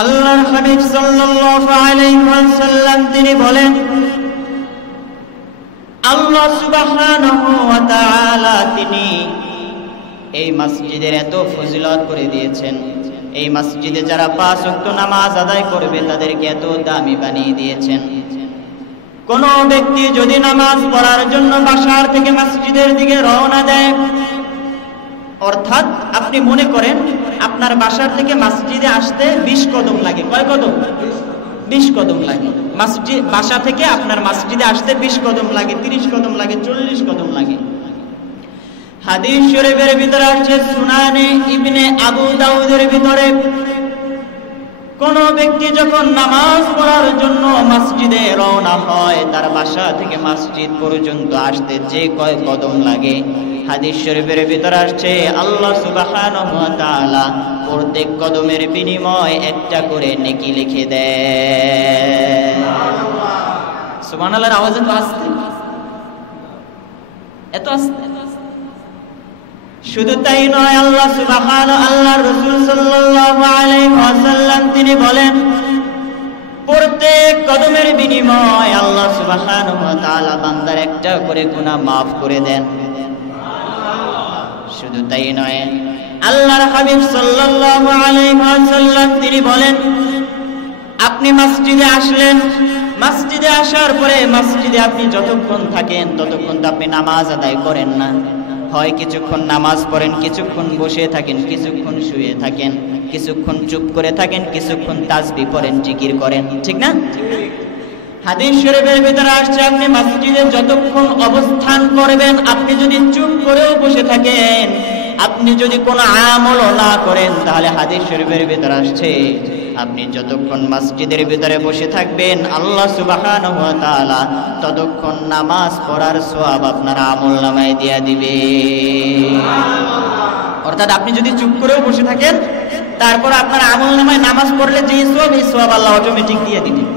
আল্লাহর হাবিব সাল্লাল্লাহু আলাইহি ওয়াসাল্লাম তিনি বলেন, আল্লাহ সুবহানাহু ওয়া তাআলা তিনি এই মসজিদের এত ফজিলত করে দিয়েছেন, এই মসজিদে যারা 5 ওয়াক্ত নামাজ আদায় করবে তাদেরকে এত দামি বানিয়ে দিয়েছেন। কোন ব্যক্তি যদি নামাজ পড়ার জন্য বাসার থেকে মসজিদের দিকে রওনা দেয়, অর্থাৎ আপনি মনে করেন আপনার বাসার থেকে মসজিদে আসতে 20 কদম লাগে। কয় কদম? 20 কদম লাগে। বাসা থেকে আপনার মসজিদে আসতে 20 কদম লাগে, 30 কদম লাগে, 40 কদম লাগে। হাদিস শরীফের ভিতরে আছে, সুনানে ইবনে আবু দাউদের ভিতরে, কোন ব্যক্তি যখন নামাজ পড়ার জন্য মসজিদে রওনা হয়, তার বাসা থেকে মসজিদ পর্যন্ত আসতে যে কয় কদম লাগে, হাদিস শরীফের ভিতরে আসছে আল্লাহ সুবহানাহু ওয়া তাআলা প্রত্যেক কদমের বিনিময় একটা করে নেকি লিখে দেয়। সুবহানাল্লাহর আওয়াজ এত আস্তে, এত আস্তে। শুধু তাই নয়, আল্লাহর রাসূল সাল্লাল্লাহু আলাইহি ওয়াসাল্লাম তিনি বলেন, প্রত্যেক কদমের বিনিময় আল্লাহ সুবহানাহু ওয়া তাআলা বান্দার একটা করে গুনাহ maaf করে দেন। শুধু তাই নয়, আল্লাহর হাবিব সাল্লাল্লাহু আলাইহি ওয়াসাল্লাম তিনি বলেন, আপনি মসজিদে আসলেন, মসজিদে আসার পরে মসজিদে আপনি যতক্ষণ থাকেন ততক্ষণ তো আপনি নামাজ আদায় করেন না। হয় কিছুক্ষণ নামাজ পড়েন, কিছুক্ষণ বসে থাকেন, কিছুক্ষণ শুয়ে থাকেন, কিছুক্ষণ চুপ করে থাকেন, কিছুক্ষণ তাসবিহ পড়েন, জিকির করেন, ঠিক না? হাদিস শরীফের ভিতরে আসছে, আপনি মসজিদে যতক্ষণ অবস্থান করবেন, আপনি যদি চুপ করেও বসে থাকেন, আপনি যদি কোনো আমলও না করেন, তাহলে হাদিস শরীফের ভিতরে আসছে আপনি যতক্ষণ মসজিদের ভিতরে বসে থাকবেন, আল্লাহ সুবহানাহু ওয়া তাআলা ততক্ষণ নামাজ পড়ার সওয়াব আপনার আমলনামায় দিয়ে দিবে। অর্থাৎ আপনি যদি চুপ করেও বসে থাকেন, তারপর আপনার আমলনামায় নামাজ পড়লে যে সওয়াব, এই সওয়াব আল্লাহ অটোমেটিক দিয়ে দিবেন।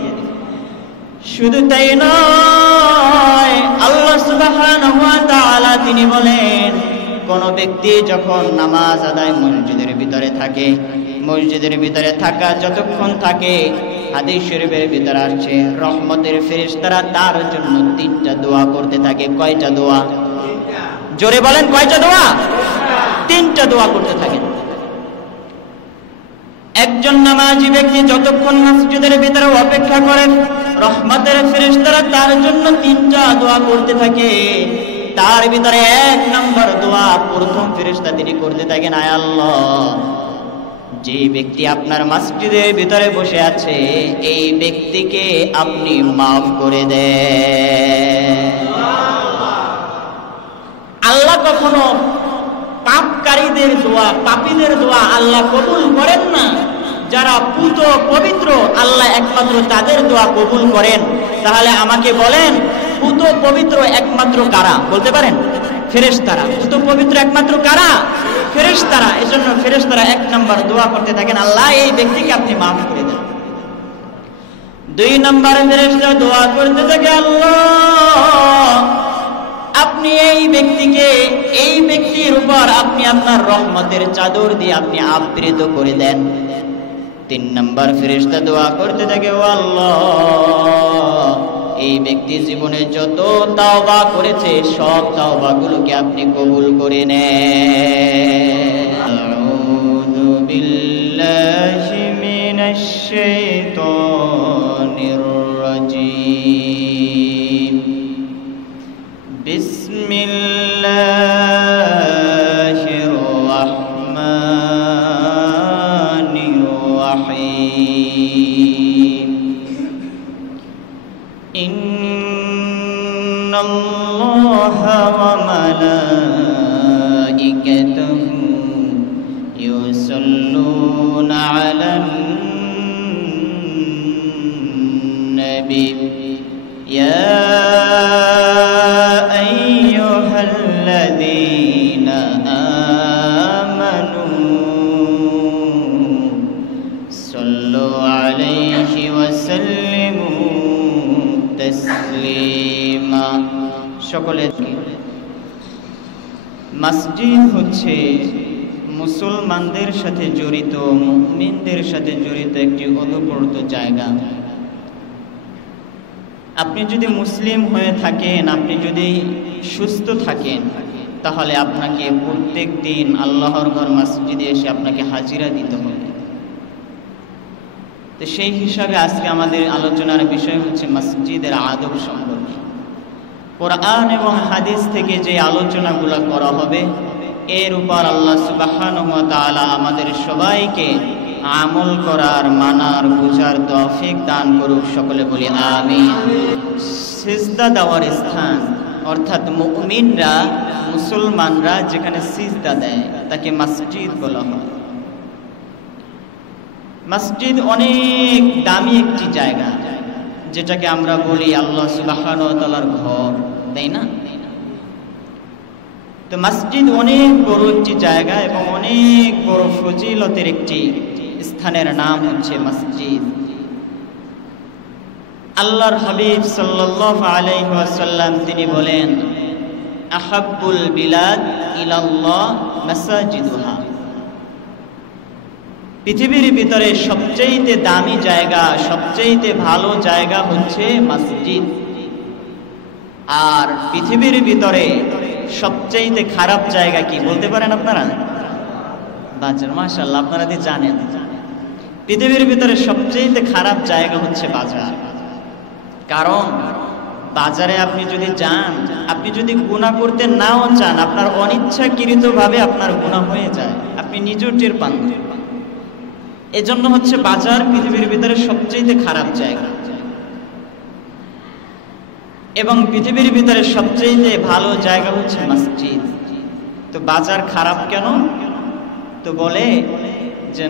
শুধু তাই নয়, আল্লাহ সুবহানাহু ওয়া তাআলা তিনি বলেন, কোন ব্যক্তি যখন নামাজ আদায় মসজিদের ভিতরে থাকে, মসজিদের ভিতরে থাকা যতক্ষণ থাকে, হাদিস শরীফের ভিতরে আসছে রহমতের ফেরেশতারা তার জন্য 3টা দোয়া করতে থাকে। কয়টা দোয়া? জোরে বলেন, কয়টা দোয়া? 3টা দোয়া করতে থাকে। একজন নামাজি ব্যক্তি যতক্ষণ মসজিদের ভিতরে অপেক্ষা করেন, রহমতের ফেরেশতারা তার জন্য 3টা দোয়া করতে থাকে। তার ভিতরে 1 নম্বর দোয়া প্রথম ফেরেশতা তিনি করতে থাকেন, আয় আল্লাহ, যে ব্যক্তি আপনার মসজিদের ভিতরে বসে আছে এই ব্যক্তিকে আপনি maaf করে দেন। আল্লাহ কখনো পাপকারীদের দোয়া, পাপীদের দোয়া আল্লাহ কবুল করেন না। যারা পুত পবিত্র, আল্লাহ একমাত্র তাদের দোয়া কবুল করেন। তাহলে আমাকে বলেন, পুত পবিত্র একমাত্র কারা? বলতে পারেন? ফেরেশতারা। পুত পবিত্র একমাত্র কারা? ফেরেশতারা। এজন্য ফেরেশতারা 1 নম্বর দোয়া করতে থাকেন, আল্লাহ এই ব্যক্তিকে আপনি maaf করে দেন। 2 নম্বর ফেরেশতা দোয়া করতে থাকে, আল্লাহ আপনি এই ব্যক্তিকে, এই ব্যক্তির উপর আপনি আপনার রহমতের চাদর দিয়ে আপনি আবৃত করে দেন। 3 নম্বর ফেরেশতা দোয়া করতে থাকে, ও আল্লাহ এই ব্যক্তি জীবনে যত তাওবা করেছে সব তাওবাগুলোকে আপনি কবুল করে নেন। আউযু বিল্লাহি মিনাশ শাইতানির রাজীম। বিসমিল্লাহির রাহমানির রাহিম। ইন্নাল্লাহা ওয়া মালাইকাতাহু ইউসাল্লুনা আলান নবী ইয়া আইয়ুহাল্লাযীনা আমানু সাল্লু আলাইহি ওয়া সাল্লিমু তাসলিমা। সকলে, মসজিদ হচ্ছে মুসলমানদের সাথে জড়িত, মুমিনদের সাথে জড়িত একটি ওতপ্রোত জায়গা। আপনি যদি মুসলিম হয়ে থাকেন, আপনি যদি সুস্থ থাকেন, তাহলে আপনাকে প্রত্যেক দিন আল্লাহর ঘর মসজিদে এসে আপনাকে হাজিরা দিতে হবে। তো সেই হিসাবে আজকে আমাদের আলোচনার বিষয় হচ্ছে মসজিদের আদব সম্পর্কে। কোরআন এবং হাদিস থেকে যে আলোচনাগুলো করা হবে, এর উপর আল্লাহ সুবহানাহু ওয়া তাআলা আমাদের সবাইকে আমল করার, মানার, বুঝার তৌফিক দান করুক। সকলে বলি আমিন। সিজদা দেওয়ার স্থান, অর্থাৎ মুমিনরা, মুসলমানরা যেখানে সিজদা দেয় তাকে মসজিদ বলা হয়। মসজিদ অনেক দামি একটি জায়গা, যেটাকে আমরা বলি আল্লাহ সুবহানাহু ওয়া তাআলার ঘর, তাই না? তো মসজিদ অনেক বড় একটি জায়গা এবং অনেক বড় ফজিলতের একটি স্থানের নাম হচ্ছে মসজিদ। আল্লাহর হাবিব সাল্লাল্লাহু আলাইহি ওয়াসাল্লাম তিনি বলেন, আহাব্বুল বিলাদ ইলাল্লাহ মাসাজিদুহা। পৃথিবীর ভিতরে সবচেয়ে দামি জায়গা, সবচেয়ে ভালো জায়গা হচ্ছে মসজিদ। আর পৃথিবীর ভিতরে সবচেয়ে খারাপ জায়গা কি বলতে পারেন আপনারা? বাজার। মাশাআল্লাহ, আপনারা কি জানেন? পৃথিবীর ভিতরে সবচেয়ে খারাপ জায়গা হচ্ছে বাজার। কারণ বাজারে আপনি যদি যান, আপনি যদি গুনাহ করতে নাও চান, আপনার অনিচ্ছাকৃতভাবে আপনার গুনাহ হয়ে যায়, আপনি নিজেও টের পান। এজন্য হচ্ছে বাজার পৃথিবীর ভিতরে সবচেয়ে খারাপ জায়গা। এবং পৃথিবীর ভিতরে সবচেয়ে ভালো জায়গা হচ্ছে মসজিদ। তো বাজার খারাপ কেন? তো বলে যে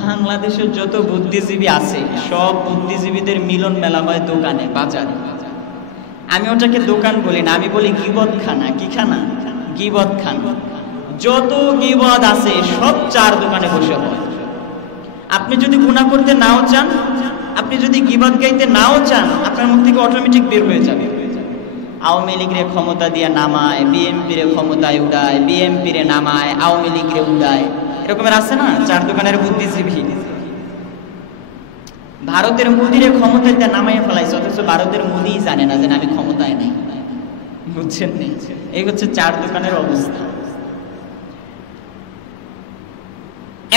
বাংলাদেশের যত বুদ্ধিজীবী আছে, সব বুদ্ধিজীবীদের মিলন মেলা হয় দোকানে, বাজারে। আমি ওটাকে দোকান বলি না, আমি বলি গীবতখানা। কি খানা? গীবতখানা। যত গীবত আছে সব চার দোকানে বসে হয়। আপনি যদি গুনাহ করতে নাও চান, আপনি যদি গীবত গাইতে নাও চান, আপনার মুখ থেকে অটোমেটিক বের হয়ে যাবে। আওয়ামী লীগের ক্ষমতা দিয়ে নামায়, বিএনপির ক্ষমতায় উড়ায়, বিএনপির নামায়, আওয়ামী লীগের উড়ায়, এরকমের আছে না চার দোকানের বুদ্ধিজীবী। ভারতের মোদির ক্ষমতায় নামাইয়া ফেলাইছে, অথচ ভারতের মোদি জানে না যে আমি ক্ষমতায় নেই। বুঝছেন? নেই। এই হচ্ছে চার দোকানের অবস্থা।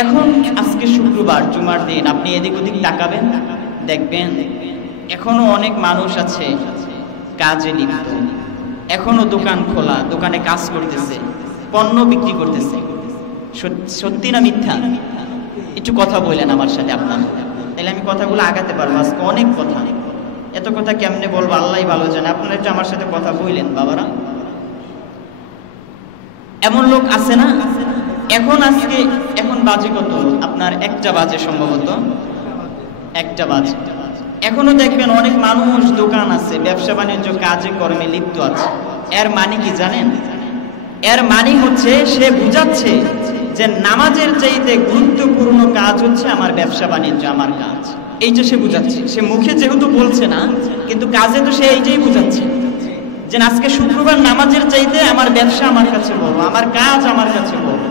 এখন আজকে শুক্রবার, জুমার দিন, আপনি এদিক ওদিক তাকাবেন, দেখবেন এখনো অনেক মানুষ আছে কাজে লিপ্ত, এখনো দোকান খোলা, দোকানে কাজ করতেছে, পণ্য বিক্রি করতেছে। সত্যি না মিথ্যা? একটু কথা বললেন আমার সাথে আপনার, তাহলে আমি কথাগুলো আগাতে পারবো। আজকে অনেক কথা, এত কথা কেমনে বলবো আল্লাহই ভালো জানে। আপনারা একটু আমার সাথে কথা বললেন বাবারা। এমন লোক আছে না? এখন বাজে কত? আপনার 1টা বাজে, সম্ভবত 1টা বাজে। এখনো দেখবেন অনেক মানুষ দোকান আছে, ব্যবসা বাণিজ্য কাজে কর্মে লিপ্ত আছে। এর মানে কি জানেন? এর মানে হচ্ছে সে বুঝাচ্ছে যে নামাজের চাইতে গুরুত্বপূর্ণ কাজ হচ্ছে আমার ব্যবসা বাণিজ্য, আমার কাজ। এই যে সে বুঝাচ্ছে, সে মুখে যেহেতু বলছে না, কিন্তু কাজে তো সে এইটাই বুঝাচ্ছে যে আজকে শুক্রবার নামাজের চাইতে আমার ব্যবসা আমার কাছে বড়, আমার কাজ আমার কাছে বড়।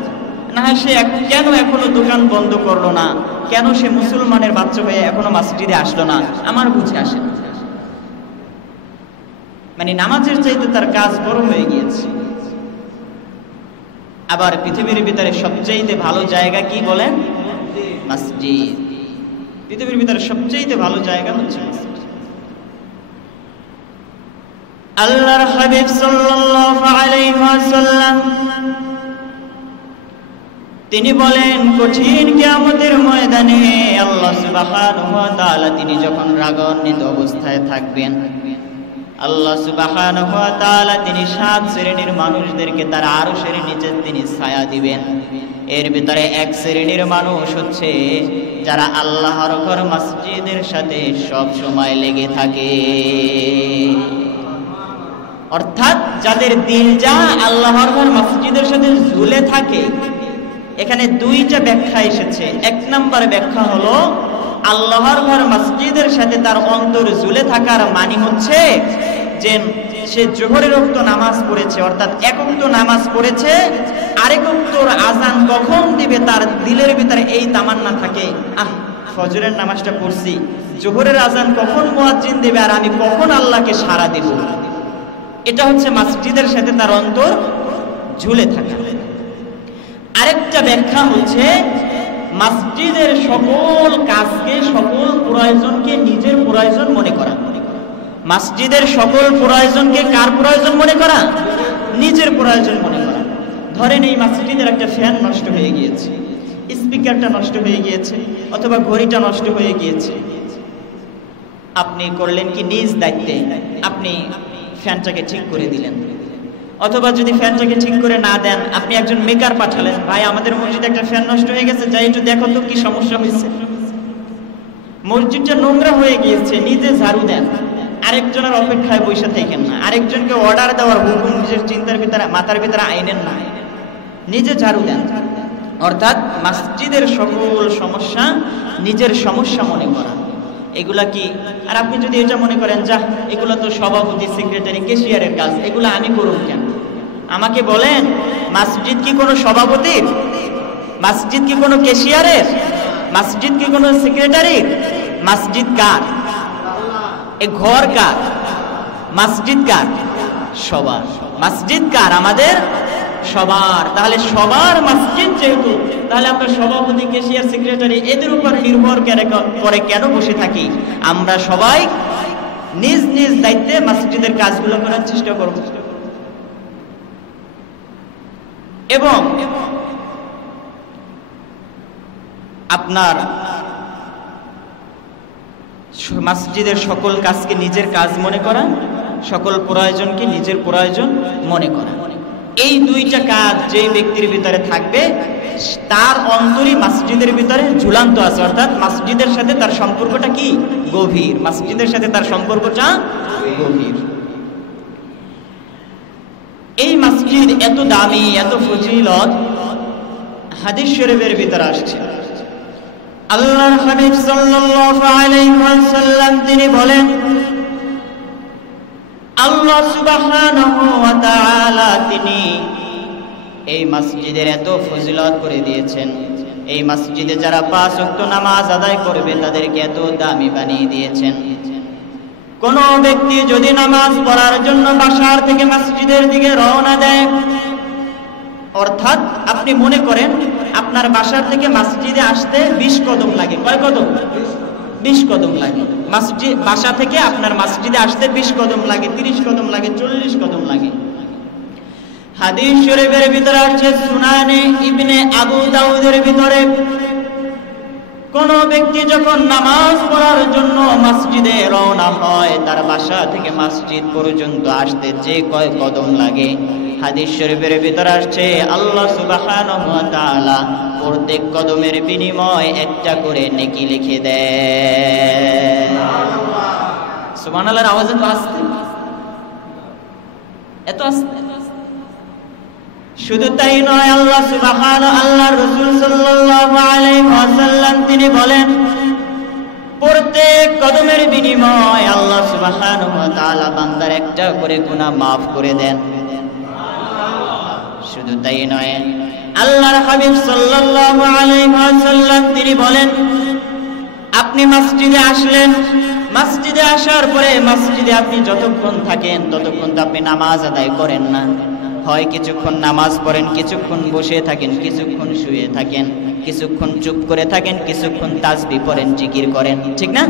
না, সে কেন এখনো দোকান বন্ধ করলো না? কেন সে মুসলমানের বাচ্চা হয়ে এখনো মসজিদে আসলো না? আমার বুঝে আসে না। মানে নামাজের চাইতে তার কাজ বড় হয়ে গিয়েছে। আবার পৃথিবীর ভিতরে সবচেয়ে ভালো জায়গা কি বলেন? মসজিদ। পৃথিবীর ভিতরে সবচেয়ে ভালো জায়গা হচ্ছে মসজিদ। আল্লাহর হাবিব সাল্লাল্লাহু আলাইহি ওয়াসাল্লাম তিনি বলেন, কঠিন কিয়ামতের ময়দানে আল্লাহ সুবহানাহু ওয়া তাআলা তিনি যখন রাগান্বিত অবস্থায় থাকবেন, আল্লাহ সুবহানাহু ওয়া তাআলা তিনি 7 শ্রেণীর মানুষদেরকে তার আরশের নিচে তিনি ছায়া দিবেন। এর ভিতরে এক শ্রেণীর মানুষ হচ্ছে যারা আল্লাহর ঘর মসজিদের সাথে সব সময় লেগে থাকে, অর্থাৎ যাদের দিল যা আল্লাহর ঘর মসজিদের সাথে ঝুলে থাকে। এখানে 2টা ব্যাখ্যা এসেছে। 1 নম্বর ব্যাখ্যা হলো আল্লাহর ঘর মসজিদের সাথে তার অন্তর ঝুলে থাকার মানে হচ্ছে দেখছেন সে জোহরের ওয়াক্ত নামাজ পড়েছে, অর্থাৎ এক ওয়াক্ত নামাজ পড়েছে, আরেক ওয়াক্তর আজান কখন দিবে তার দিলের ভিতরে এই তামান্না থাকে, ফজরের নামাজটা পড়ছি, জোহরের আজান কখন মুয়াজ্জিন দেবে আর আমি কখন আল্লাহকে সাড়া দেব। এটা হচ্ছে মসজিদের সাথে তার অন্তর ঝুলে থাকা। আরেকটা ব্যাখ্যা হচ্ছে মসজিদের সকল কাজকে, সকল প্রয়োজনকে নিজের প্রয়োজন মনে করা। মসজিদের সকল প্রয়োজনকে কার প্রয়োজন মনে করা? নিজের প্রয়োজন মনে করা। ধরেন এই মসজিদের একটা ফ্যান নষ্ট হয়ে গিয়েছে, স্পিকারটা নষ্ট হয়ে গিয়েছে, অথবা ঘড়িটা নষ্ট হয়ে গিয়েছে, আপনি করলেন কি নিজ দায়িত্বে আপনি ফ্যানটাকে ঠিক করে দিলেন। অথবা যদি ফ্যানটাকে ঠিক করে না দেন, আপনি একজন মেকার পাঠালেন, ভাই আমাদের মসজিদে একটা ফ্যান নষ্ট হয়ে গেছে, যাই একটু দেখো তো কি সমস্যা হয়েছে। মসজিদটা নোংরা হয়ে গিয়েছে, নিজে ঝাড়ু দেন, আরেকজনের অপেক্ষায় বসে থাকেন না, আরেকজনকে অর্ডার দেওয়ার হুকুম নিজের চিন্তার ভিতরে, মাথার ভিতরে আইনেন না, নিজে ঝাড়ু দেন। অর্থাৎ মসজিদের সকল সমস্যা নিজের সমস্যা মনে করা, এগুলা কি? আর আপনি যদি এটা মনে করেন যা এগুলো তো সভাপতি, সেক্রেটারি, ক্যাশিয়ারের কাজ, এগুলো আমি করব কেন? আমাকে বলেন, মসজিদ কি কোনো সভাপতির? মসজিদ কি কোনো ক্যাশিয়ারের? মসজিদ কি কোনো সেক্রেটারির? মসজিদ কার? এ ঘর কার? মসজিদ কার? সবার। মসজিদ কার? আমাদের সবার। তাহলে সবার মসজিদ যেহেতু, তাহলে আমরা সভাপতি, ক্যাশিয়ার, সেক্রেটারি এদের উপর নির্ভর করে কেন বসে থাকি? আমরা সবাই নিজ নিজ দায়িত্বে মসজিদের কাজগুলো করার চেষ্টা করব। এবং আপনার মসজিদের সকল কাজকে নিজের কাজ মনে করা, সকল প্রয়োজনকে নিজের প্রয়োজন মনে করা, এই দুইটা কাজ যে ব্যক্তির ভিতরে থাকবে তার অন্তরই মসজিদের ভিতরে ঝুলান্ত আছে। অর্থাৎ মসজিদের সাথে তার সম্পর্কটা কি? গভীর। মসজিদের সাথে তার সম্পর্কটা গভীর। এই মসজিদ এত দামি, এত ফজিলত হাদিস শরীফের ভিতরে আসছে। আল্লাহর হাবিব সাল্লাল্লাহু আলাইহি ওয়াসাল্লাম তিনি বলেন, আল্লাহ সুবহানাহু ওয়া তাআলা তিনি এই মসজিদের এত ফজিলত করে দিয়েছেন, এই মসজিদে যারা 5 ওয়াক্ত নামাজ আদায় করবে তাদেরকে এত দামি বানিয়ে দিয়েছেন। কোন ব্যক্তি যদি নামাজ পড়ার জন্য বাসার থেকে মসজিদের দিকে রওনা দেয়, অর্থাৎ আপনি মনে করেন আপনার বাসার থেকে মসজিদে আসতে 20 কদম লাগে। কয় কদম? 20 কদম লাগে। মসজিদ বাসা থেকে আপনার মসজিদে আসতে 20 কদম লাগে, 30 কদম লাগে, 40 কদম লাগে। হাদিস শরীফের ভিতরে আছে, সুনানে ইবনে আবু দাউদের ভিতরে, কোন ব্যক্তি যখন নামাজ পড়ার জন্য মসজিদে রওনা হয়, তার বাসা থেকে মসজিদ পর্যন্ত আসতে যে কয় কদম লাগে, হাদিস শরীফের ভিতরে আসছে আল্লাহ সুবহানাহু ওয়া তাআলা প্রত্যেক কদমের বিনিময় একটা করে নেকি লিখে দেয়। সুবহানাল্লাহর আওয়াজ তো আসছে, এত আসছে। শুধু তাই নয়, আল্লাহর রাসূল সাল্লাল্লাহু আলাইহি ওয়াসাল্লাম তিনি বলেন, প্রত্যেক কদমের বিনিময় আল্লাহ সুবহানাহু ওয়া তাআলা বান্দার একটা করে গুনাহ maaf করে দেন। শুধু তাই নয়, আল্লাহর হাবিব সাল্লাল্লাহু আলাইহি ওয়াসাল্লাম তিনি বলেন, আপনি মসজিদে আসলেন, মসজিদে আসার পরে মসজিদে আপনি যতক্ষণ থাকেন ততক্ষণ তো আপনি নামাজ আদায় করেন না। হয় কিছুক্ষণ নামাজ পড়েন, কিছুক্ষণ বসে থাকেন, কিছুক্ষণ শুয়ে থাকেন, কিছুক্ষণ চুপ করে থাকেন, কিছুক্ষণ তাসবিহ পড়েন, জিকির করেন, ঠিক না?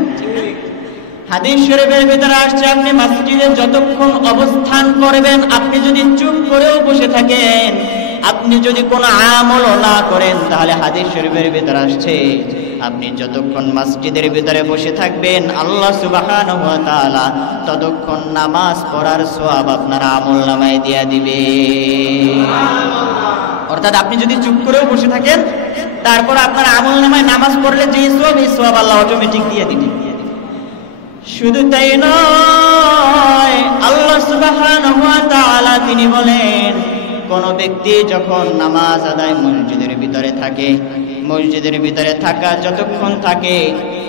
হাদিস শরীফের ভিতরে আসছে, আপনি মসজিদে যতক্ষণ অবস্থান করবেন, আপনি যদি চুপ করেও বসে থাকেন, আপনি যদি কোনো আমল না করেন, তাহলে হাদিস শরীফের ভিতরে আসছে আপনি যতক্ষণ মসজিদের ভিতরে বসে থাকবেন, আল্লাহ সুবহানাহু ওয়া তাআলা ততক্ষণ নামাজ পড়ার সওয়াব আপনার আমলনামায় দিয়ে দিবে। অর্থাৎ আপনি যদি চুপ করেও বসে থাকেন, তারপর আপনার আমলনামায় নামাজ পড়লে যে সওয়াব, এই সওয়াব আল্লাহ অটোমেটিক দিয়ে দিবে। শুধু তাই নয়, আল্লাহ সুবহানাহু ওয়া তাআলা তিনি বলেন, কোন ব্যক্তি যখন নামাজ আদায় মসজিদের ভিতরে থাকে, মসজিদের ভিতরে থাকা যতক্ষণ থাকে,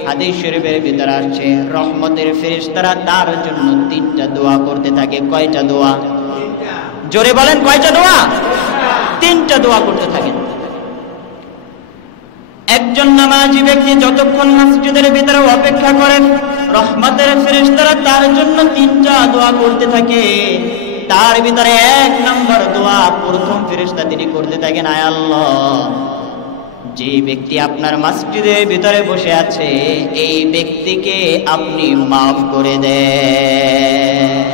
হাদিস শরীফের ভিতরে আসছে রহমতের ফেরেশতারা তার জন্য 3টা দোয়া করতে থাকে। কয়টা দোয়া? জোরে বলেন, কয়টা দোয়া? 3টা দোয়া করতে থাকেন। একজন নামাজি ব্যক্তি যতক্ষণ মসজিদের ভিতরে অপেক্ষা করেন, রহমতের ফেরেশতারা তার জন্য 3টা দোয়া করতে থাকে। তার ভিতরে 1 নম্বর দোয়া প্রথম ফেরেশতা তিনি করতে থাকেন, আয় আল্লাহ, যে ব্যক্তি আপনার মসজিদের ভিতরে বসে আছে এই ব্যক্তিকে আপনি মাফ করে দেন।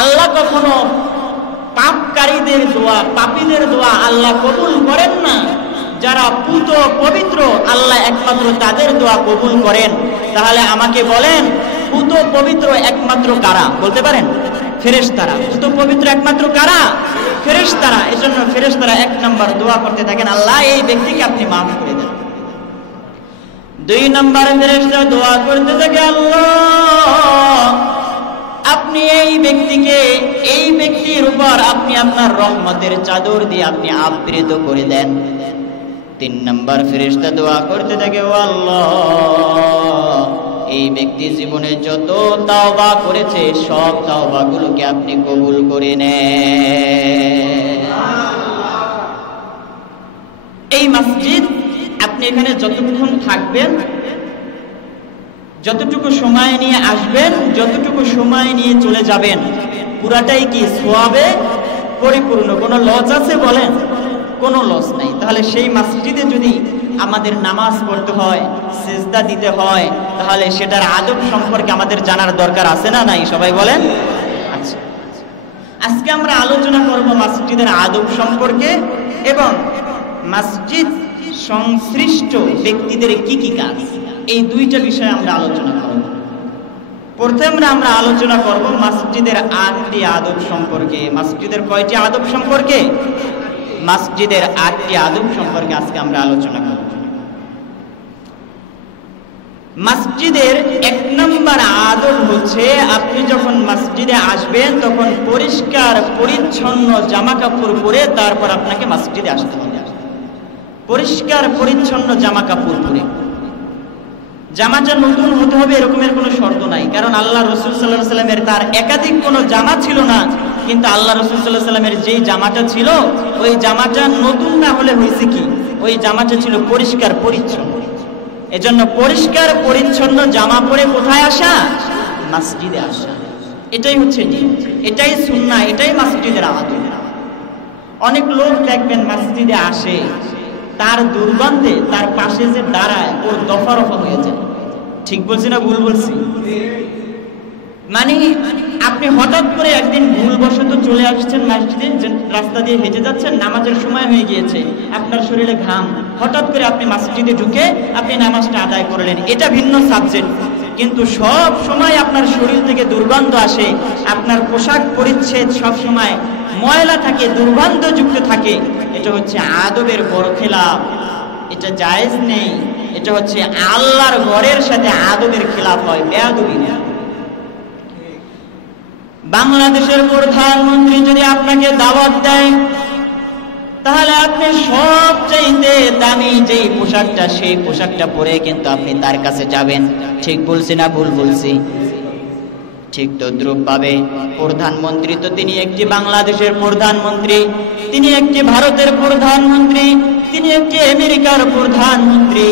আল্লাহ কখনো পাপকারীদের দোয়া, পাপীদের দোয়া আল্লাহ কবুল করেন না। যারা পুত পবিত্র আল্লাহ একমাত্র তাদের দোয়া কবুল করেন। তাহলে আমাকে বলেন, পুত পবিত্র একমাত্র কারা? বলতে পারেন? ফেরেশতারা। পুত পবিত্র একমাত্র কারা? ফেরেশতারা। এজন্য ফেরেশতারা 1 নম্বর দোয়া করতে থাকেন, আল্লাহ এই ব্যক্তিকে আপনি মাফ করে দেন। 2 নম্বর ফেরেশতা দোয়া করতে থাকে, আল্লাহ আপনি এই ব্যক্তিকে, এই ব্যক্তির উপর আপনি আপনার রহমতের চাদর দিয়ে আপনি আবৃত করে দেন। 3 নম্বর ফেরেশতা দোয়া করতে থাকে, ও আল্লাহ এই ব্যক্তি জীবনে যত তাওবা করেছে সব তাওবাগুলোকে আপনি কবুল করে নেন। এই মসজিদ আপনি এখানে যতক্ষণ থাকবেন, যতটুকু সময় নিয়ে আসবেন, যতটুকু সময় নিয়ে চলে যাবেন, পুরাটাই কি সওয়াবে পরিপূর্ণ? কোনো লস আছে বলেন? কোনো লস নাই। তাহলে সেই মসজিদে যদি আমাদের নামাজ পড়তে হয়, সিজদা দিতে হয়, তাহলে সেটার আদব সম্পর্কে আমাদের জানার দরকার আছে না নাই? সবাই বলেন। আচ্ছা, আজকে আমরা আলোচনা করব মসজিদের আদব সম্পর্কে এবং মসজিদ সংশ্লিষ্ট ব্যক্তিদের কি কি কাজ, এই 2টা বিষয়ে আমরা আলোচনা করব। প্রথমে আমরা আলোচনা করব মসজিদের 8টি আদব সম্পর্কে। মসজিদের কয়টি আদব সম্পর্কে? মসজিদের 8টি আদব সম্পর্কে আজকে আমরা আলোচনা করব। মসজিদের 1 নম্বর আদব হচ্ছে, আপনি যখন মসজিদে আসবেন তখন পরিষ্কার পরিচ্ছন্ন জামা কাপড় পরে তারপর আপনাকে মসজিদে আসতে হবে। পরিষ্কার পরিচ্ছন্ন জামা কাপড় পরে। জামাটা নতুন হতে হবে এরকমের কোনো শর্ত নাই, কারণ আল্লাহ রাসূল সাল্লাল্লাহু আলাইহি ওয়াসাল্লামের তার একাধিক কোনো জামা ছিল না, কিন্তু আল্লাহ রাসূল সাল্লাল্লাহু আলাইহি ওয়াসাল্লামের যেই জামাটা ছিল ওই জামাটা নতুন না হলে হয়েছে কি, ওই জামাটা ছিল পরিষ্কার পরিচ্ছন্ন। এজন্য পরিষ্কার পরিচ্ছন্ন জামা পরে কোথায় আসা? মসজিদে আসা। এটাই হচ্ছে নিয়ম, এটাই সুন্নাহ, এটাই মসজিদের আদব। অনেক লোক দেখবেন মসজিদে আসে, তার দুর্গন্ধে তার পাশে যে দাঁড়ায় ওর দফা রফা হয়ে যায়। ঠিক বলছি না ভুল বলছি? মানে আপনি হঠাৎ করে একদিন ভুলবশত চলে আসছেন মসজিদে, রাস্তা দিয়ে হেঁটে যাচ্ছেন, নামাজের সময় হয়ে গিয়েছে, আপনার শরীরে ঘাম, হঠাৎ করে আপনি মসজিদে ঢুকে আপনি নামাজটা আদায় করলেন, এটা ভিন্ন সাবজেক্ট। কিন্তু সব সময় আপনার শরীর থেকে দুর্গন্ধ আসে, আপনার পোশাক পরিচ্ছদ সব সময় ময়লা থাকে, দুর্গন্ধযুক্ত থাকে, এটা হচ্ছে আদবের বড় খেলাফ। এটা জায়েজ নেই। এটা হচ্ছে আল্লাহর ঘরের সাথে আদবের খেলাফ হয়, বেয়াদবি। বাংলাদেশের প্রধানমন্ত্রী যদি আপনাকে দাওয়াত দেয়, তাহলে আপনি সবচাইতে দামি যেই পোশাকটা, সেই পোশাকটা পরে কিন্তু আপনি তার কাছে যাবেন। ঠিক বলছি না ভুল বলছি? ঠিক তদ্রূপ ভাবে প্রধানমন্ত্রী তো তিনি একটি বাংলাদেশের প্রধানমন্ত্রী, তিনি একটি ভারতের প্রধানমন্ত্রী, তিনি একটি আমেরিকার প্রধানমন্ত্রী,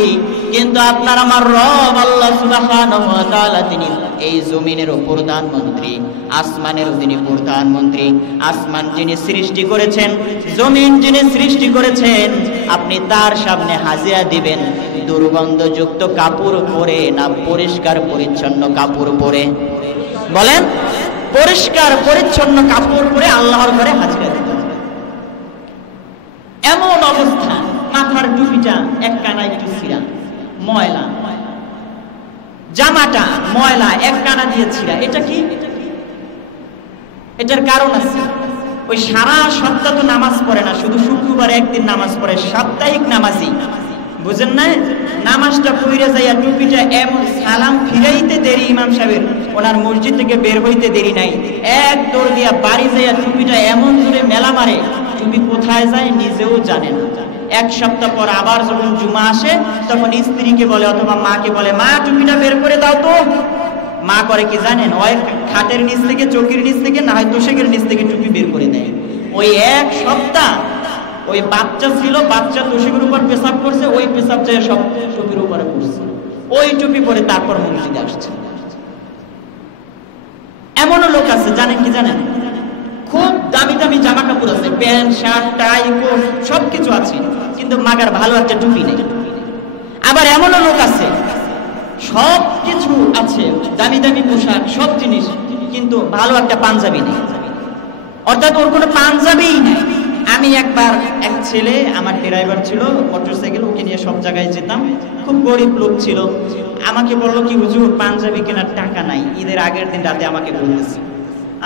কিন্তু আপনার আমার রব আল্লাহ সুবহানাহু ওয়া তাআলা তিনি এই জমিনেরও প্রধানমন্ত্রী, আসমানেরও তিনি প্রধানমন্ত্রী। আসমান যিনি সৃষ্টি করেছেন, জমিন যিনি সৃষ্টি করেছেন, আপনি তার সামনে হাজিরা দিবেন দুর্গন্ধযুক্ত কাপড় পরে না পরিষ্কার পরিচ্ছন্ন কাপড় পরে? বলেন। পরিষ্কার পরিচ্ছন্ন কাপড় পরে আল্লাহর ঘরে হাজিরা দিতে হবে। এমন অবস্থা, মাথার টুপিটা এক কানা একটু ছিঁড়া, ময়লা, জামাটা ময়লা, এক কানা দিয়ে ছিঁড়া, এটা কি? এটার কারণ আছে। ওই সারা সপ্তাহ তো নামাজ পড়ে না, শুধু শুক্রবার একদিন নামাজ পড়ে, সাপ্তাহিক নামাজি, বুঝেন না? নামাজটা পড়ে যাইয়া টুপিটা এমন সালাম ফিরাইতে দেরি ইমাম সাহেবের, ওনার মসজিদ থেকে বের হইতে দেরি নাই, এক দৌড় দিয়া বাড়ি যাইয়া টুপিটা এমন জোরে মেলা মারে, টুপি কোথায় যায় নিজেও জানে না। এক সপ্তাহ পর আবার যখন জুমা আসে তখন স্ত্রীকে বলে অথবা মাকে বলে, মা টুপিটা বের করে দাও তো। মা করে কি জানেন, ওই খাটের নিচ থেকে, চৌকির নিচ থেকে, না হয় তোষকের নিচ থেকে টুপি বের করে দেয়। ওই এক সপ্তাহ ওই বাচ্চা ছিল, বাচ্চা তোষকের উপর পেশাব করছে, ওই পেশাব যায় সব টুপির উপরে পড়ছে, ওই টুপি পরে তারপর মসজিদে আসছে। এমনও লোক আছে জানেন কি জানেন, খুব দামি দামি জামা কাপড় আছে, প্যান্ট শার্ট টাই কোট সবকিছু আছে, কিন্তু মাগার ভালো একটা টুপি নেই। আবার এমনও লোক আছে সবকিছু আছে, দামি দামি পোশাক সব জিনিস, কিন্তু ভালো একটা পাঞ্জাবি নেই, অর্থাৎ ওর কোনো পাঞ্জাবিই নেই। আমি একবার এক ছেলে, আমার ড্রাইভার ছিল মোটরসাইকেল, ওকে নিয়ে সব জায়গায় যেতাম, খুব গরিব লোক ছিল, আমাকে বললো কি হুজুর পাঞ্জাবি কেনার টাকা নাই। ঈদের আগের দিন রাতে আমাকে বলতেছে,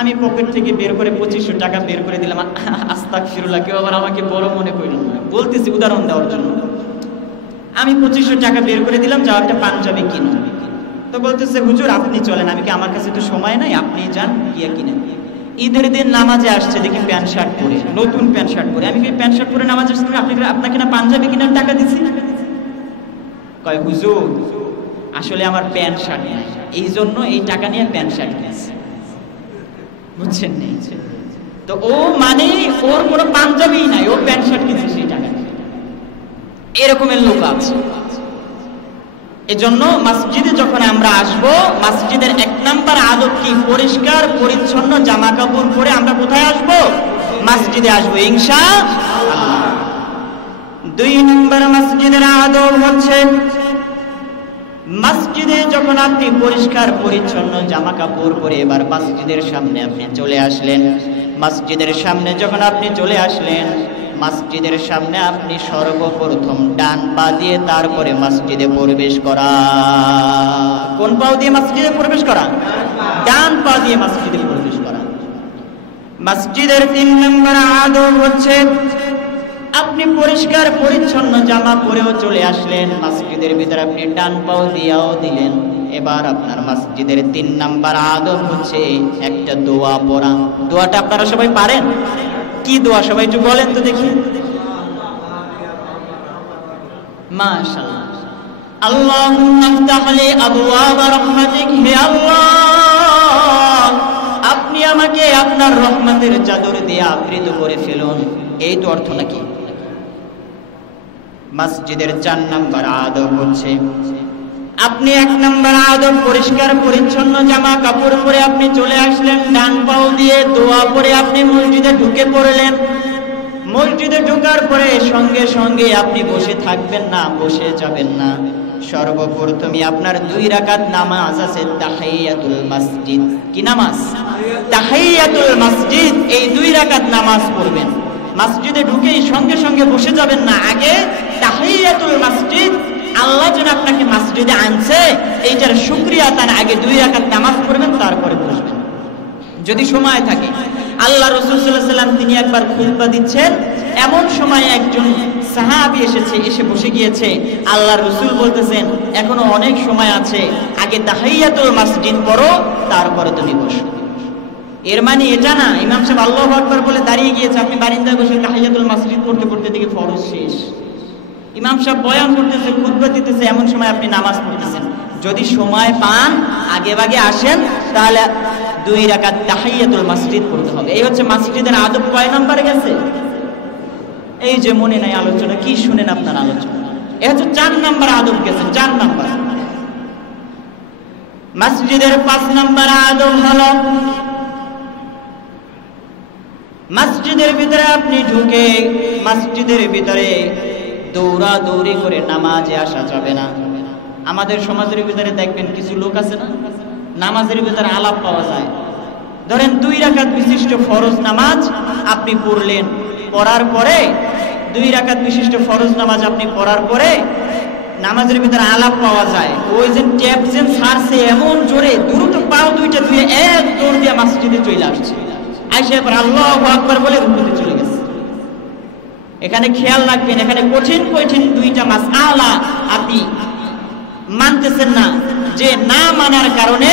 আমি পকেট থেকে বের করে 2500 টাকা বের করে দিলাম। আস্তাগফিরুল্লাহ, কেউ আবার আমাকে বড় মনে করিল না, বলতেছি উদাহরণ দেওয়ার জন্য। আমি 2500 টাকা বের করে দিলাম, যাও একটা পাঞ্জাবি কিনো। তো বলতেছে হুজুর আপনি চলেন, আমি কি, আমার কাছে তো সময় নাই, আপনি যান গিয়ে কিনেন। ঈদের দিন নামাজে আসছে, দেখি প্যান্ট শার্ট পরে, নতুন প্যান্ট শার্ট পরে। আমি প্যান্ট শার্ট পরে নামাজ আসছি, আপনাকে না পাঞ্জাবি কেনার টাকা দিছি? কয় হুজুর আসলে আমার প্যান্ট শার্ট নাই, এই জন্য এই টাকা নিয়ে প্যান্ট শার্ট কিনছি, বুঝছেন? নেই তো ও মানে ওর কোনো পাঞ্জাবি নাই, ও প্যান্ট শার্ট কিনছে সেই টাকা। এরকমের লোক আছে। এজন্য মসজিদে যখন আমরা আসব, মসজিদের 1 নাম্বার আদব কি, পরিষ্কার পরিচ্ছন্ন জামা কাপড় পরে আমরা কোথায় আসব? মসজিদে আসবো ইনশাআল্লাহ। 2 নাম্বার মসজিদের আদব হচ্ছে, মসজিদে যখন আপনি পরিষ্কার পরিচ্ছন্ন জামা কাপড় পরে এবার মসজিদের সামনে আপনি চলে আসলেন, মসজিদের সামনে যখন আপনি চলে আসলেন, মসজিদের সামনে আপনি সর্বপ্রথম ডান পা দিয়ে তারপরে মসজিদে প্রবেশ করা। কোন পা দিয়ে মসজিদে প্রবেশ করা? ডান পা দিয়ে মসজিদে প্রবেশ করা। মসজিদের 3 নম্বর আদব হচ্ছে, আপনি পরিষ্কার পরিচ্ছন্ন জামা পরেও চলে আসলেন, মসজিদের ভিতরে আপনি ডান পাও দিয়াও দিলেন। এবার আপনার মসজিদের 3 নম্বর আদব হচ্ছে একটা দোয়া পড়া। দোয়াটা আপনারা সবাই পারেন? কি দোয়া সবাই একটু বলেন তো দেখি। মাশাআল্লাহ। আল্লাহুম্মা ইফতাহ লি আবওয়াব রাহমাতিক, হে আল্লাহ আপনি আমাকে আপনার রহমতের চাদর দিয়ে আবৃত করে ফেলুন, এই তো অর্থ নাকি? মসজিদের 4 নম্বর আদব হচ্ছে, আপনি 1 নম্বর আদব পরিষ্কার পরিচ্ছন্ন জামা কাপড় পরে আপনি চলে আসলেন, ডান পাও দিয়ে দোয়া পরে আপনি মসজিদে ঢুকে পড়লেন। মসজিদে ঢোকার পরে সঙ্গে সঙ্গে আপনি বসে থাকবেন না, বসে যাবেন না। সর্বপ্রথমে আপনার 2 রাকাত নামাজ আছে তাহিয়াতুল মসজিদ। কি নামাজ? তাহিয়াতুল মসজিদ। এই 2 রাকাত নামাজ পড়বেন। মসজিদে ঢুকেই সঙ্গে সঙ্গে বসে যাবেন না, আগে তাহিয়াতুল মসজিদ, আল্লাহ যেন আপনাকে মসজিদে আনছে এইটার শুকরিয়া তার আগে 2 রাকাত নামাজ পড়বেন, তারপরে বসবেন যদি সময় থাকে। আল্লাহ রাসূল সাল্লাল্লাহু আলাইহি ওয়াসাল্লাম তিনি একবার খুতবা দিচ্ছেন, এমন সময় একজন সাহাবী এসে বসে গিয়েছে। আল্লাহ রাসূল বলতেছেন এখনো অনেক সময় আছে, আগে তাহিয়াতুল মসজিদ পড়ো তারপরে তুমি বসো। এর মানে এটা না ইমাম সাহেব আল্লাহু আকবার বলে দাঁড়িয়ে গিয়েছে, আপনি বারিন্দায় বসে তাহিয়াতুল মসজিদ পড়তে পড়তে দেখি ফরজ শেষ, ইমাম সাহেব বয়ান করতেছে, খুতবা দিতেছে, এমন সময় আপনি নামাজ পড়তেছেন। যদি সময় পান আগে ভাগে আসেন, তাহলে 2 রাকাত তাহিয়াতুল মসজিদ পড়তে হবে। এই হচ্ছে মসজিদের আদব। কয় নম্বরে গেছে? এই যে মনে নাই আলোচনা, কি শুনেন আপনার আলোচনা। এই হচ্ছে 4 নম্বর আদব গেছে, 4 নম্বর। মসজিদের 5 নম্বর আদব হলো, মসজিদের ভিতরে আপনি ঢুকে মসজিদের ভিতরে দৌড়াদৌড়ি করে নামাজে আসা যাবে না। আমাদের সমাজের ভিতরে দেখবেন কিছু লোক আছে না, নামাজের ভিতরে আলাপ পাওয়া যায়। ধরেন 2 রাকাত বিশিষ্ট ফরজ নামাজ আপনি পড়লেন, পড়ার পরে 2 রাকাত বিশিষ্ট ফরজ নামাজ আপনি পড়ার পরে নামাজের ভিতরে আলাপ পাওয়া যায়। ওই যে ট্যাপ যেন ছাড়ছে এমন জোরে, দ্রুত পাও 2টা ধুয়ে এক দৌড় দিয়ে মসজিদে চলে আসছে, আইসা পর আল্লাহু আকবার বলে রুকুতে চলে গেছে। এখানে খেয়াল রাখবেন, এখানে কঠিন কঠিন 2টা মাসআলা আপনি মানতেছেন না, যে না মানার কারণে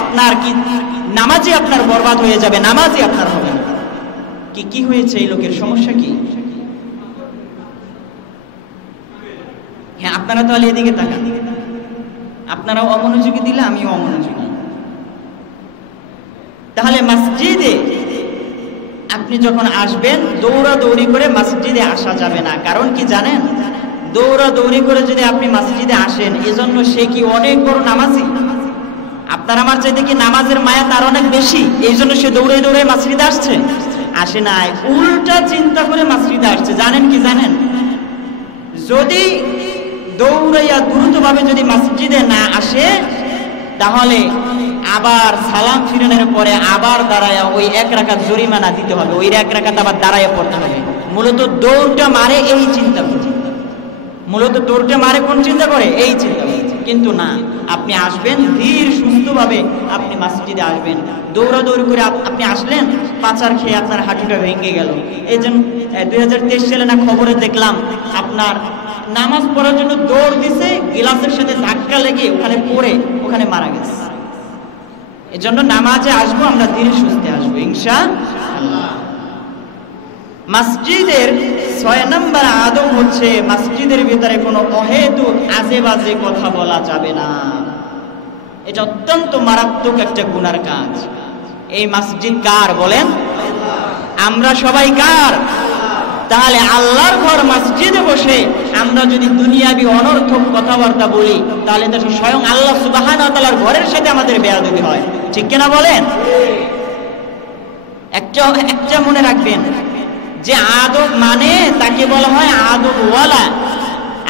আপনার কি নামাজই আপনার বরবাদ হয়ে যাবে, নামাজই আপনার হবে না। কি হয়েছে এই লোকের সমস্যা কি? আপনারা তাহলে এদিকে তাকান, আপনারা অমনোযোগী দিলে আমিও অমনোযোগী। তাহলে মসজিদে আপনি যখন আসবেন দৌড়াদৌড়ি করে মসজিদে আসা যাবে না। কারণ কি জানেন? দৌড়াদৌড়ি করে যদি আপনি মসজিদে আসেন, এজন্য সে কি অনেক বড় নামাজি? আপনার আমার চাইতে কি নামাজের মায়া তার অনেক বেশি? এই জন্য সে দৌড়ে দৌড়ে মসজিদে আসছে? আসে নাই, উল্টা চিন্তা করে মসজিদে আসছে। জানেন কি জানেন? যদি দৌড়াইয়া দ্রুতভাবে যদি মসজিদে না আসে, তাহলে আবার সালাম ফিরানোর পরে আবার দাঁড়ায়া ওই 1 রাকাত জরিমানা দিতে হবে, ওই 1 রাকাত আবার দাঁড়াইয়া পড়তে হবে। মূলত দৌড়টা মারে এই চিন্তা করে, মূলত দৌড়টা মারে কোন চিন্তা করে? এই চিন্তা করে। কিন্তু না, আপনি আসবেন ধীর সুস্থভাবে, আপনি মসজিদে আসবেন। দৌড়াদৌড়ি করে আপনি আসলেন, পাচার খেয়ে আপনার হাঁটুটা ভেঙে গেল। এই জন্য 2023 সালে না খবরে দেখলাম, আপনার নামাজ পড়ার জন্য দৌড় দিছে, গিলাসের সাথে ধাক্কা লেগে ওখানে পড়ে ওখানে মারা গেছে। এই জন্য নামাজে আসবো আমরা ধীর সুস্থে আসবো ইনশাআল্লাহ। মসজিদের 6 নম্বর আদব হচ্ছে মসজিদের ভিতরে কোনো অহেতুক আজে বাজে কথা বলা যাবে না। এটা অত্যন্ত মারাত্মক একটা গুনার কাজ। এই মসজিদ কার বলেন? আমরা সবাই কার? তাহলে আল্লাহর ঘর মসজিদে বসে আমরা যদি দুনিয়াবি অনর্থক কথাবার্তা বলি, তাহলে তো স্বয়ং আল্লাহ সুবহানাহু ওয়া তাআলার ঘরের সাথে আমাদের বেয়াদবি হয়। ঠিক কিনা বলেন? একটা মনে রাখবেন, যে আদব মানে তাকে বলা হয় আদবওয়ালা,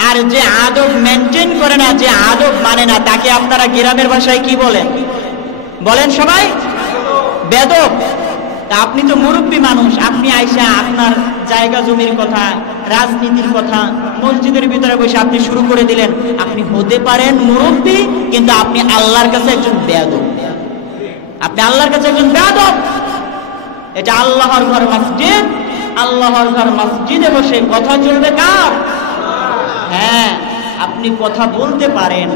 আর যে আদব মেনটেন করে না, যে আদব মানে না, তাকে আপনারা গ্রামের ভাষায় কি বলেন? বলেন সবাই? বেদব। তা আপনি তো মুরব্বী মানুষ, আপনি আইসা আপনার জায়গা জমির কথা, রাজনীতির কথা মসজিদের ভিতরে বসে আপনি শুরু করে দিলেন। আপনি হতে পারেন মুরব্বী, কিন্তু আপনি আল্লাহর কাছে একজন বেয়াদব। আপনি আল্লাহর কাছে একজন বেয়াদব। এটা আল্লাহর ঘর মসজিদ, আল্লাহর ঘর মসজিদে বসে কথা চলবে কার? হ্যাঁ, আপনি কথা বলতে পারেন,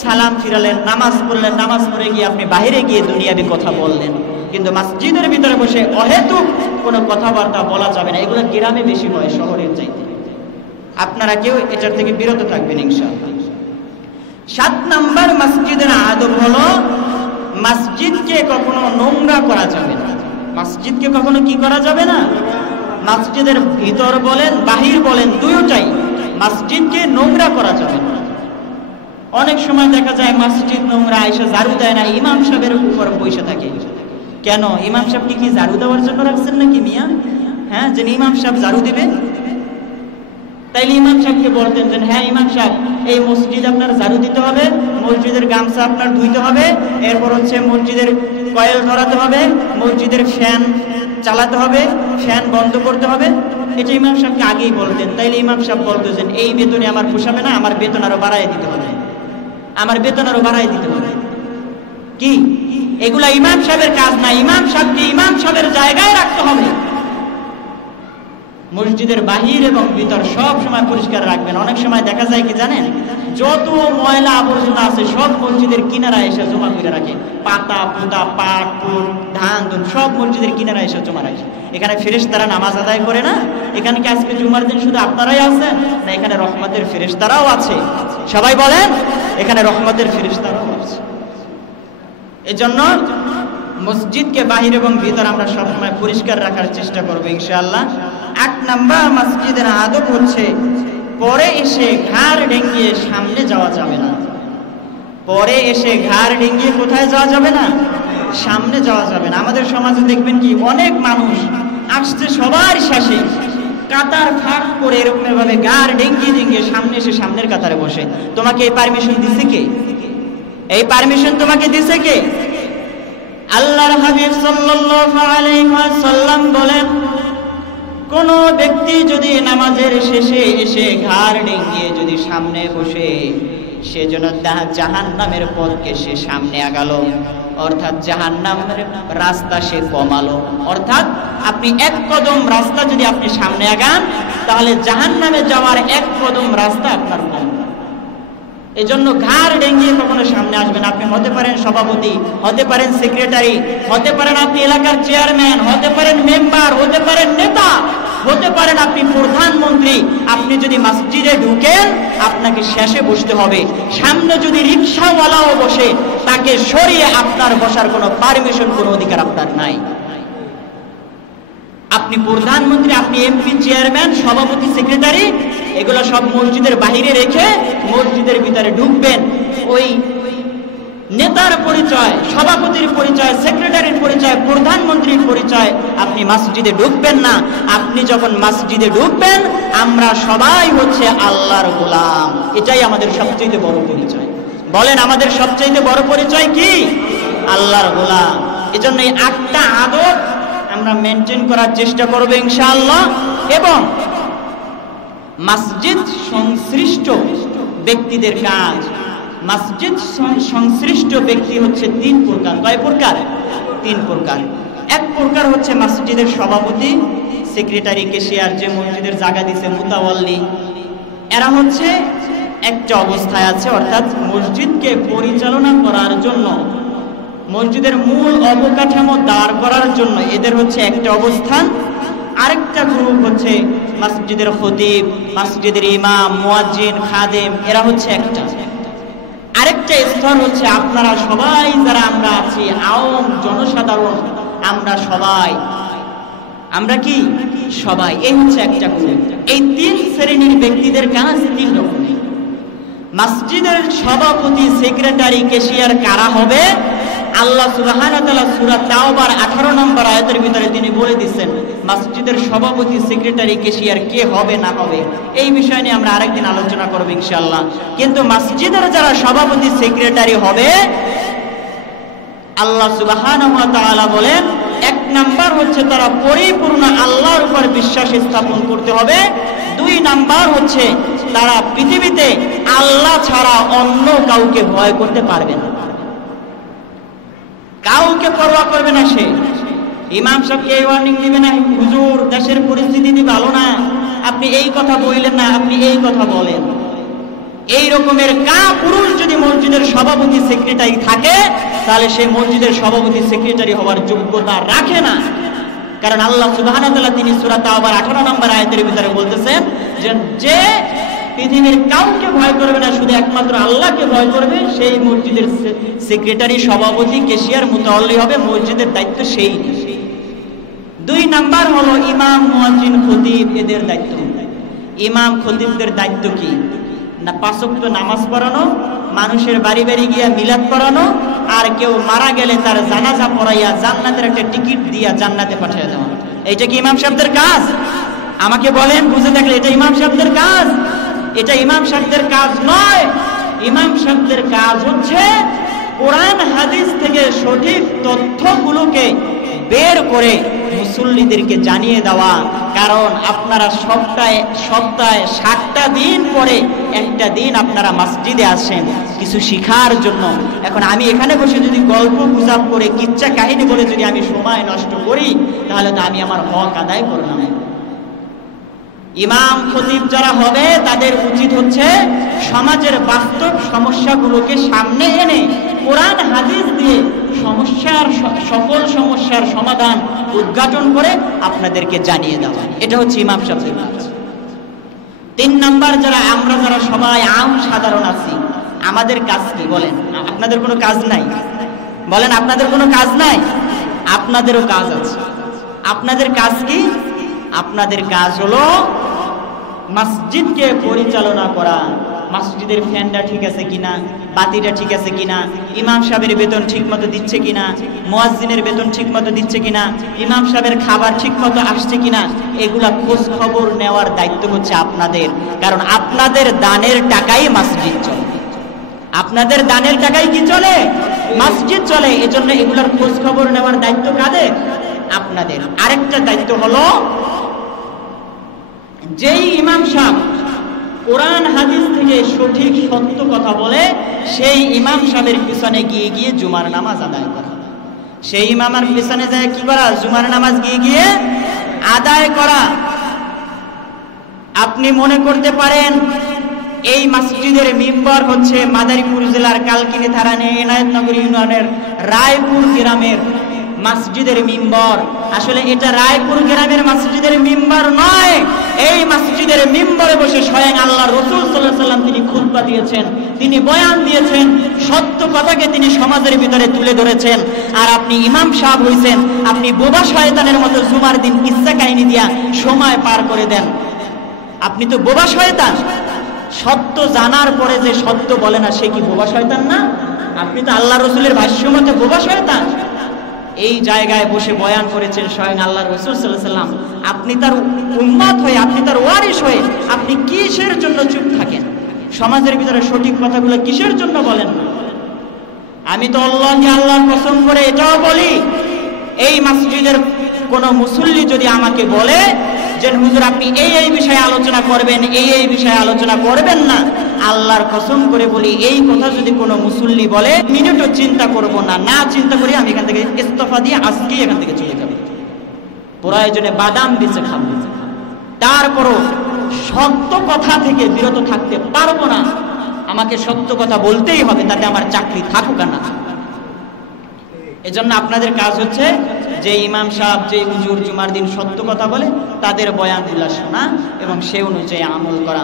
সালাম ফিরালেন, নামাজ পড়লেন, নামাজ পড়ে গিয়ে আপনি বাইরে গিয়ে দুনিয়াবি কথা বললেন, কিন্তু মসজিদের ভিতরে বসে অহেতুক কোনো কথাবার্তা বলা যাবে না। এগুলো গ্রামে বেশি হয় শহরের চাইতে। আপনারা কেউ এটার থেকে বিরত থাকবেন ইনশাআল্লাহ। 7 নম্বর মসজিদের আদব হলো মসজিদকে কখনো নোংরা করা যাবে না। মসজিদকে কখনো কি করা যাবে না? মসজিদের ভিতর বলেন বাহির বলেন দুটোটাই, মসজিদকে নোংরা করা যাবে না। অনেক সময় দেখা যায় মসজিদ নোংরা, আইসা ঝাড়ু দেয় না, ইমাম সাহেবের উপর বসে থাকে। কেন? ইমাম সাহেবকে কি ঝাড়ু দেওয়ার জন্য রাখছেন নাকি মিয়া? হ্যাঁ, যে ইমাম সাহেব ঝাড়ু দিবে, তাইলে ইমাম সাহেবকে বলতেন যে হ্যাঁ ইমাম সাহেব, এই মসজিদ আপনার ঝাড়ু দিতে হবে, মসজিদের গামছা আপনার ধুইতে হবে, এরপর হচ্ছে মসজিদের কয়েল ধরাতে হবে, মসজিদের ফ্যান চালাতে হবে, ফ্যান বন্ধ করতে হবে। এটা ইমাম সাহেবকে আগেই বলতেন। তাইলে ইমাম সাহেব বলতেছেন এই বেতনে আমার পোষাবে না, আমার বেতন আরো বাড়াই দিতে হবে, আমার বেতন আরো বাড়াই দিতে হবে। কি এগুলা ইমাম সাহেবের কাজ না। ইমাম সাহেবকে ইমাম সাহেবের জায়গায় রাখতে হবে। মসজিদের বাহির এবং ভিতর সব সময় পরিষ্কার রাখবেন। অনেক সময় দেখা যায় কি জানেন, যত ময়লা আবর্জনা আছে সব মসজিদের কিনারায় এসে জমা করে রাখে। পাতা পুতা, পাট ফুল, ধান ধুন সব মসজিদের কিনারায় এসে জমা রাখে। এখানে ফেরেশতারা নামাজ আদায় করে না? এখানে কি আজকে জুমার দিন শুধু আপনারাই আছেন না? এখানে রহমতের ফেরেশতারাও আছে। সবাই বলেন, এখানে রহমতের ফেরেশতারাও আছে। এজন্য মসজিদকে বাহির এবং ভিতর আমরা সবসময় পরিষ্কার রাখার চেষ্টা করবো ইনশাআল্লাহ। 8 নম্বর মসজিদের আদব হচ্ছে পরে এসে ঘাড় ডেঙ্গিয়ে সামনে যাওয়া যাবে না। পরে এসে ঘাড় ডেঙ্গিয়ে কোথায় যাওয়া যাবে না? সামনে যাওয়া যাবে না। আমাদের সমাজে দেখবেন কি অনেক মানুষ আসছে সবার শেষে কাতার ফাঁক করে এরকম ভাবে ঘাড় ডেঙ্গিয়ে ডেঙ্গিয়ে সামনে এসে সামনের কাতারে বসে। তোমাকে এই পারমিশন দিছে কে? এই পারমিশন তোমাকে দিছে কে? আল্লাহর হাবিব সাল্লাল্লাহু আলাইহি ওয়াসাল্লাম বলেন, কোন ব্যক্তি যদি নামাজের শেষে এসে ঘাড় ডেঙ্গিয়ে যদি সামনে বসে, সে যেন জাহান্নামের পথকে সে সামনে আগালো, অর্থাৎ জাহান্নামের রাস্তা সে কমালো। অর্থাৎ আপনি 1 কদম রাস্তা যদি আপনি সামনে আগান, তাহলে জাহান্নামে যাওয়ার 1 কদম রাস্তা আপনার কম। এজন্য ঘাড় ডেঙ্গিয়ে কখনো সামনে আসবেন। আপনি হতে পারেন সভাপতি, হতে পারেন সেক্রেটারি, হতে পারেন আপনি এলাকার চেয়ারম্যান, হতে পারেন মেম্বার, হতে পারেন নেতা, হতে পারেন আপনি প্রধানমন্ত্রী, আপনি যদি মসজিদে ঢুকেন আপনাকে শেষে বসতে হবে। সামনে যদি রিকশাওয়ালাও বসে, তাকে সরিয়ে আপনার বসার কোনো পারমিশন, কোনো অধিকার আপনার নাই। আপনি প্রধানমন্ত্রী, আপনি এমপি, চেয়ারম্যান, সভাপতি, সেক্রেটারি, এগুলো সব মসজিদের বাইরে রেখে মসজিদের ভিতরে ঢুকবেন। ওই নেতার পরিচয়, সভাপতির পরিচয়, সেক্রেটারির পরিচয়, প্রধানমন্ত্রীর পরিচয় আপনি মসজিদে ঢুকবেন না। আপনি যখন মসজিদে ঢুকবেন, আমরা সবাই হচ্ছে আল্লাহর গোলাম। এটাই আমাদের সবচেয়ে বড় পরিচয়। বলেন, আমাদের সবচেয়ে বড় পরিচয় কি? আল্লাহর গোলাম। এজন্য এই 8টা আদব আমরা মেনটেন করার চেষ্টা করব ইনশাআল্লাহ। এবং মসজিদ সংশ্লিষ্ট ব্যক্তিদের কাজ, মসজিদ সংশ্লিষ্ট ব্যক্তি হচ্ছে 3 প্রকার। কয় প্রকার? 3 প্রকার। এক প্রকার হচ্ছে মসজিদের সভাপতি, সেক্রেটারি, ক্যাশিয়ার, যে মসজিদের জায়গা দিছে, মুতাওয়াল্লি। এরা হচ্ছে একটা অবস্থায় আছে, অর্থাৎ মসজিদকে পরিচালনা করার জন্য, মসজিদের মূল অবকাঠামো দাঁড় করার জন্য এদের হচ্ছে একটা অবস্থান। আরেকটা গ্রুপ হচ্ছে মসজিদের খতিব, মসজিদের ইমাম, মুয়াজ্জিন, খাদেম, এরা হচ্ছে একটা। আরেকটা স্তর হচ্ছে আপনারা সবাই যারা আমরা আছি, আওয়াম জনসাধারণ, আমরা সবাই, আমরা কি সবাই, এই হচ্ছে একটা গ্রুপ। এই 3 শ্রেণীর ব্যক্তিদের কাজ 3 রকমের। মসজিদের সভাপতি, সেক্রেটারি, ক্যাশিয়ার কারা হবে? আল্লাহ সুবহানাহু ওয়া তাআলা সূরা তাওবার 18 নম্বর আয়াতের ভিতরে তিনি বলে দিয়েছেন মসজিদের সভাপতি, সেক্রেটারি, ক্যাশিয়ার কে হবে না হবে এই বিষয় নিয়ে আমরা আরেকদিন আলোচনা করব ইনশাআল্লাহ। কিন্তু মসজিদের যারা সভাপতি, সেক্রেটারি হবে, আল্লাহ সুবহানাহু ওয়া তাআলা বলেন 1 নাম্বার হচ্ছে তারা পরিপূর্ণ আল্লাহর উপর বিশ্বাস স্থাপন করতে হবে। 2 নাম্বার হচ্ছে তারা পৃথিবীতে আল্লাহ ছাড়া অন্য কাউকে ভয় করতে পারবে না, কাউকে পরোয়া করবে না। সে ইমাম সাহেবকে ওয়ার্নিং দিবে না, হুজুর দেশের পরিস্থিতি ভালো না, আপনি এই কথা বললেন না, আপনি এই কথা বলেন। এই রকমের পুরুষ যদি মসজিদের সভাপতি, সেক্রেটারি থাকে, তাহলে সেই মসজিদের সভাপতি, সেক্রেটারি হওয়ার যোগ্যতা রাখে না। কারণ আল্লাহ সুবহানাহু ওয়া তাআলা তিনি সূরা তাওবার 18 নম্বর আয়াতের ভিতরে বলতেছেন যে পৃথিবীর কাউকে ভয় করবে না, শুধু একমাত্র আল্লাহকে ভয় করবে, সেই মসজিদের সেক্রেটারি, সভাপতি, ক্যাশিয়ার, মুতাওয়াল্লি হবে, মসজিদের দায়িত্ব সেই। 2 নাম্বার হলো ইমাম, মুয়াজ্জিন, খতিব, এদের দায়িত্ব। ইমাম, খতিবদের দায়িত্ব কি? না 5 ওয়াক্ত নামাজ পড়ানো, মানুষের বাড়ি বাড়ি গিয়া মিলাদ পড়ানো, আর কেউ মারা গেলে তার জানাজা পড়াইয়া জান্নাতের একটা টিকিট দিয়া জান্নাতে পাঠিয়ে দেওয়া। এইটা কি ইমাম সাহেবদের কাজ? আমাকে বলেন, বুঝে থাকলে এটা ইমাম সাহেবদের কাজ? এটা ইমাম সাহেবদের কাজ নয়। ইমাম সাহেবদের কাজ হচ্ছে কোরআন হাদিস থেকে সঠিক তথ্যগুলোকে বের করে মুসল্লিদেরকে জানিয়ে দেওয়া। কারণ আপনারা সপ্তাহে 7টা দিন পরে একটা দিন আপনারা মসজিদে আসেন কিছু শিখার জন্য। এখন আমি এখানে বসে যদি গল্প গুজব করে, কিচ্ছা কাহিনী বলে যদি আমি সময় নষ্ট করি, তাহলে তো আমি আমার হক আদায় করলাম না। ইমাম, খতিব যারা হবে তাদের উচিত হচ্ছে সমাজের বাস্তব সমস্যাগুলোকে সামনে এনে কোরআন হাদিস দিয়ে সকল সমস্যার সমাধান উদ্ঘাটন করে আপনাদেরকে জানিয়ে দেওয়া। এটা হচ্ছে ইমাম সাহেবের কাজ। 3 নাম্বার আমরা যারা সবাই আম সাধারণ আছি, আমাদের কাজ কি বলেন? আপনাদের কোনো কাজ নাই? বলেন, আপনাদের কোনো কাজ নাই? আপনাদেরও কাজ আছে। আপনাদের কাজ কি? আপনাদের কাজ হলো মসজিদকে পরিচালনা করা। মসজিদের ফ্যানটা ঠিক আছে কিনা, বাতিটা ঠিক আছে কিনা, ইমাম সাহেবের বেতন ঠিক মতো দিচ্ছে কিনা, মুয়াজ্জিনের বেতন ঠিক মতো দিচ্ছে কিনা, ইমাম সাহেবের খাবার ঠিক মতো আসছে কিনা, এগুলা খোঁজ খবর নেওয়ার দায়িত্ব হচ্ছে আপনাদের। কারণ আপনাদের দানের টাকাই মসজিদ চলে। আপনাদের দানের টাকাই কি চলে? মসজিদ চলে। এজন্য এগুলার খোঁজ খবর নেওয়ার দায়িত্ব কাদের? আপনাদের। আরেকটা দায়িত্ব হলো, যেই ইমাম সাহেব কোরআন হাদিস থেকে সঠিক সত্য কথা বলে, সেই ইমাম সাহেবের পিছনে গিয়ে গিয়ে জুমার নামাজ আদায় করা। সেই ইমামের পিছনে যায় কি করা? জুমার নামাজ গিয়ে গিয়ে আদায় করা। আপনি মনে করতে পারেন এই মসজিদের মিম্বর হচ্ছে মাদারীপুর জেলার কালকিনি থানার এনায়েতনগর ইউনিয়নের রায়পুর গ্রামের মসজিদের মিম্বর। আসলে এটা রায়পুর গ্রামের মসজিদের মিম্বর নয়, এই মসজিদের মিম্বরে বসে স্বয়ং আল্লাহ রাসূল সাল্লাল্লাহু আলাইহি ওয়াসাল্লাম তিনি খুতবা দিয়েছেন, তিনি বয়ান দিয়েছেন, সত্য কথাকে তিনি সমাজের ভিতরে তুলে ধরেছেন। আর আপনি ইমাম সাহেব হইছেন, আপনি বোবা শয়তানের মতো জুমার দিন কিসসা কাহিনী দিয়া সময় পার করে দেন। আপনি তো বোবা শয়তান। সত্য জানার পরে যে সত্য বলে না, সে কি বোবা শয়তান না? আপনি তো আল্লাহ রসুলের ভাষ্য মতে বোবা শয়তান। এই জায়গায় বসে বয়ান করেছেন স্বয়ং আল্লাহ রসুল সাল্লাল্লাহু আলাইহি ওয়াসাল্লাম। আপনি তার উম্মত হয়ে, আপনি তার ওয়ারিস হয়ে আপনি কিসের জন্য চুপ থাকেন? সমাজের ভিতরে সঠিক কথাগুলো কিসের জন্য বলেন না? আমি তো আল্লাহর কসম করে এটাও বলি, এই মসজিদের কোন মুসল্লি যদি আমাকে বলে যে হুজুর আপনি এই বিষয়ে আলোচনা করবেন, এই বিষয়ে আলোচনা করবেন না, আল্লাহর কসম করে বলি, এই কথা যদি কোনো মুসল্লি বলে মিনিটও চিন্তা করব না, না চিন্তা করি আমি এখান থেকে ইস্তফা দিয়ে আজকেই এখান থেকে চলে যাব। প্রয়োজনে বাদাম বেঁচে খাবো, তারপরও সত্য কথা থেকে বিরত থাকতে পারবো না। আমাকে সত্য কথা বলতেই হবে, তাতে আমার চাকরি থাকুক না। এজন্য আপনাদের কাজ হচ্ছে যে ইমাম সাহেব, যে হুজুর জুমার দিন সত্য কথা বলে তাদের বয়ানগুলো শোনা এবং সে অনুযায়ী আমল করা।